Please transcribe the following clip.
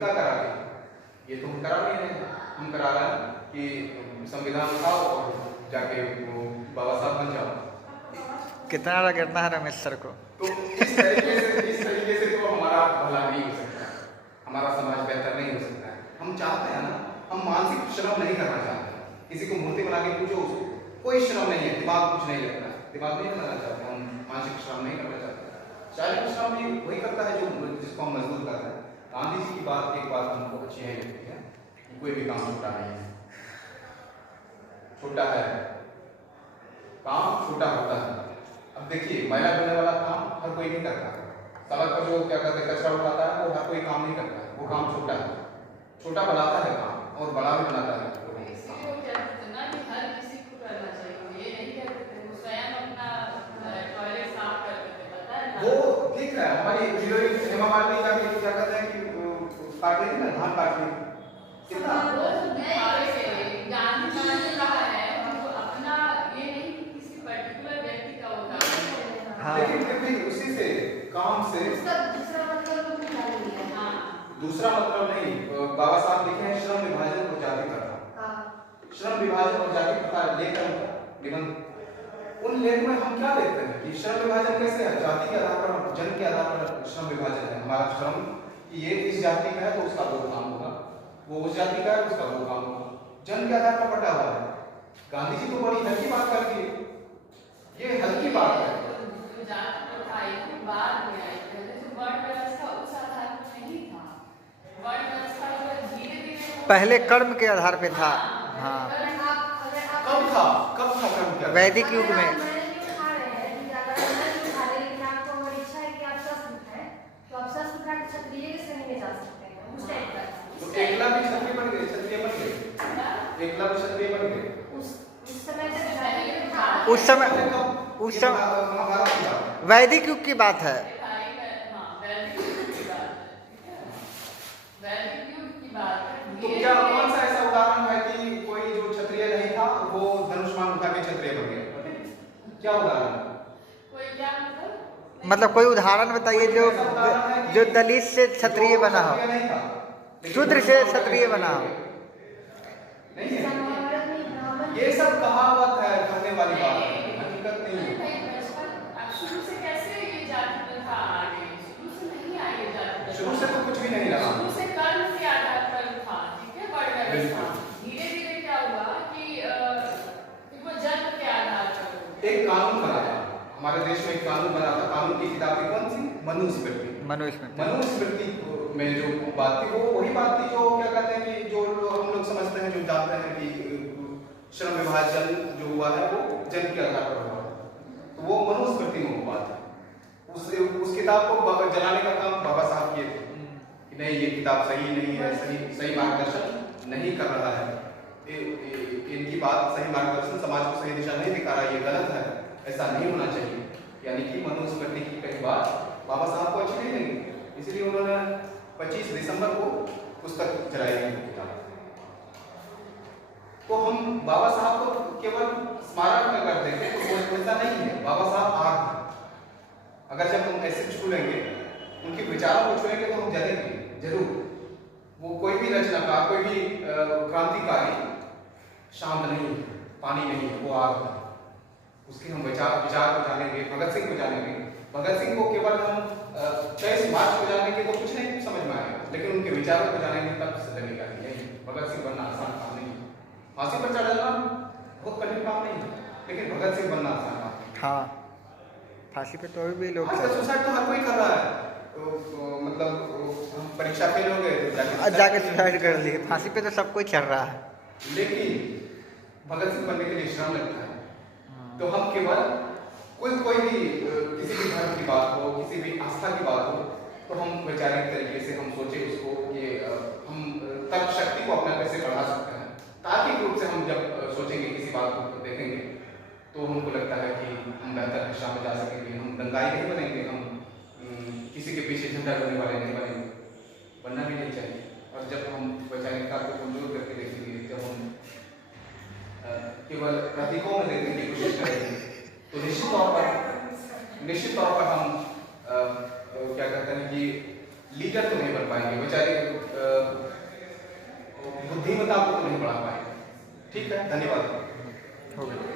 क्या करा के ये तो हम करा नहीं रहे, हम करा रहे हैं कि संविधान उठाओ और जाके वो बाबा साहब बन जाओ। कितना रगड़ना है रमेश सर को। तो इस तरीके से तो हमारा भला नहीं हो सकता, हमारा समाज बेहतर नहीं हो सकता है। हम चाहते हैं ना, हम मानसिक श्रम नहीं करना चाहते। किसी को मूर्ति बना के पूछो, उसको कोई श्रम नहीं है, दिमाग कुछ नहीं लगता है, दिमाग नहीं लगाना चाहते, हम मानसिक श्रम नहीं करना चाहते। शारीरिक श्रम भी वही करता है जो जिसको हम मजबूत करते हैं। गांधी जी की बात एक बात हमको अच्छी नहीं लगती है कि कोई भी काम छोटा नहीं है, छोटा है काम, छोटा होता है। अब देखिए मैला करने वाला काम हर कोई नहीं करता, सड़क पर जो क्या कहते हैं कचरा उठाता है वो हर कोई काम नहीं करता, वो काम छोटा है, छोटा बनाता है काम और बड़ा भी बनाता है। वो ठीक है, हमारी हीरोइन हेमा मालिनी का भी क्या कहते हैं कि काट लेती ना, धान काट ली कितना हाँ। लेकिन फिर भी उसी से काम से दूसरा मतलब नहीं। बाबा साहब लिखे हैं श्रम विभाजन और जाति प्रथा, श्रम विभाजन और जाति प्रथा लेकर निबंध। उन लेख में हम क्या देखते हैं कि श्रम विभाजन कैसे है, जाति के आधार पर, जन के आधार पर श्रम विभाजन है। हमारा श्रम कि ये इस जाति का है तो उसका वो काम होगा, वो उस जाति का है उसका वो काम होगा, जन के आधार पर बटा हुआ है। गांधी जी तो बड़ी हल्की बात कर दिए, ये हल्की बात है। पहले कर्म के आधार पे था। हाँ, कब था कर्म क्या? वैदिक युग में। तो एकला भी क्षत्रिय बन गए, क्षत्रिय बन गए, एकला भी क्षत्रिय बन गए। उस समय वैदिक युग की बात है। तो क्या कौन सा ऐसा उदाहरण है कि कोई जो क्षत्रिय नहीं था वो धनुष्मान उठा के क्षत्रिय बन गया? क्या उदाहरण? मतलब कोई उदाहरण बताइए जो दलित से क्षत्रिय बना हो, शूद्र से क्षत्रिय बना हो। नहीं है, ये सब कहावत है, कहने वाली बात है, हकीकत नहीं है। शुरू से तो कुछ भी नहीं रहा, धीरे-धीरे क्या हुआ कि वो जन्म के आधार पर एक कानून बना था हमारे देश में, एक कानून बना था। कानून की किताब कौन सी? मनुस्मृति में जो बात थी वो वही बात थी जो क्या कहते हैं कि जो हम लोग समझते हैं, जो जानते हैं कि श्रम विभाजन जो हुआ है वो जन के आधार पर हुआ, तो वो मनुस्मृति में हुआ था। उस किताब को जलाने का काम बाबा साहब किए थे कि नहीं ये किताब सही नहीं है, सही मार्गदर्शन नहीं कर रहा है, इनकी बात सही मार्गदर्शन समाज को सही दिशा नहीं दिखा रहा, ये गलत है, ऐसा नहीं होना चाहिए। यानी कि मनुस्मृति की कई बात बाबा साहब को अच्छी नहीं लगी, इसलिए उन्होंने 25 दिसंबर को पुस्तक जलाई गई किताब। तो हम बाबा साहब को केवल स्मारक में कर देंगे तो वो ऐसा नहीं है। बाबा साहब आग है, अगर जब हम ऐसे छूलेंगे, उनके विचारों को छूएंगे तो हम जलेंगे जरूर। वो कोई भी रचनाकार, कोई भी क्रांतिकारी शांत नहीं है, पानी नहीं है, वो आग है। उसके हम विचार को जानेंगे। भगत सिंह को जानेंगे, भगत सिंह को केवल हम 23 मार्च को जानेंगे तो कुछ नहीं समझ में आएगा, लेकिन उनके विचारों को जानेंगे तब से लगेगा कि नहीं, भगत सिंह बनना आसान काम नहीं है। फांसी पर चढ़ जाना बहुत कठिन काम नहीं है, लेकिन भगत सिंह बनना आसान काम है। हाँ, फांसी पे तो अभी भी लोग सुसाइड तो हर कोई कर रहा है। तो मतलब हम परीक्षा फेल हो गए तो जाके सुसाइड कर लिए, फांसी पे तो सब कोई चढ़ रहा है। लेकिन भगत सिंह बनने के लिए श्रम लगता है। तो हम केवल कोई भी किसी भी धर्म की बात हो, किसी भी आस्था की बात हो, तो हम वैचारिक तरीके से हम सोचे उसको कि हम तर्क शक्ति को अपना कैसे बढ़ा सकते हैं। तार्किक रूप से हम जब सोचेंगे, किसी बात को देखेंगे, तो हमको लगता है कि हम बेहतर दिशा में जा सकेंगे। हम दंगाई नहीं बनेंगे, हम किसी के पीछे झंडा करने वाले नहीं बनेंगे, बनना भी नहीं चाहिए। और जब हम वैचारिकता को कमजोर करके देखेंगे, जब हम केवल प्रतीकों में देखने की कोशिश करेंगे, तो निश्चित तौर पर हम क्या कहते हैं कि लीडर तो नहीं बन पाएंगे, बेचारे बुद्धिमत्ता को तो नहीं बढ़ा पाएंगे। ठीक है, धन्यवाद। हो गया।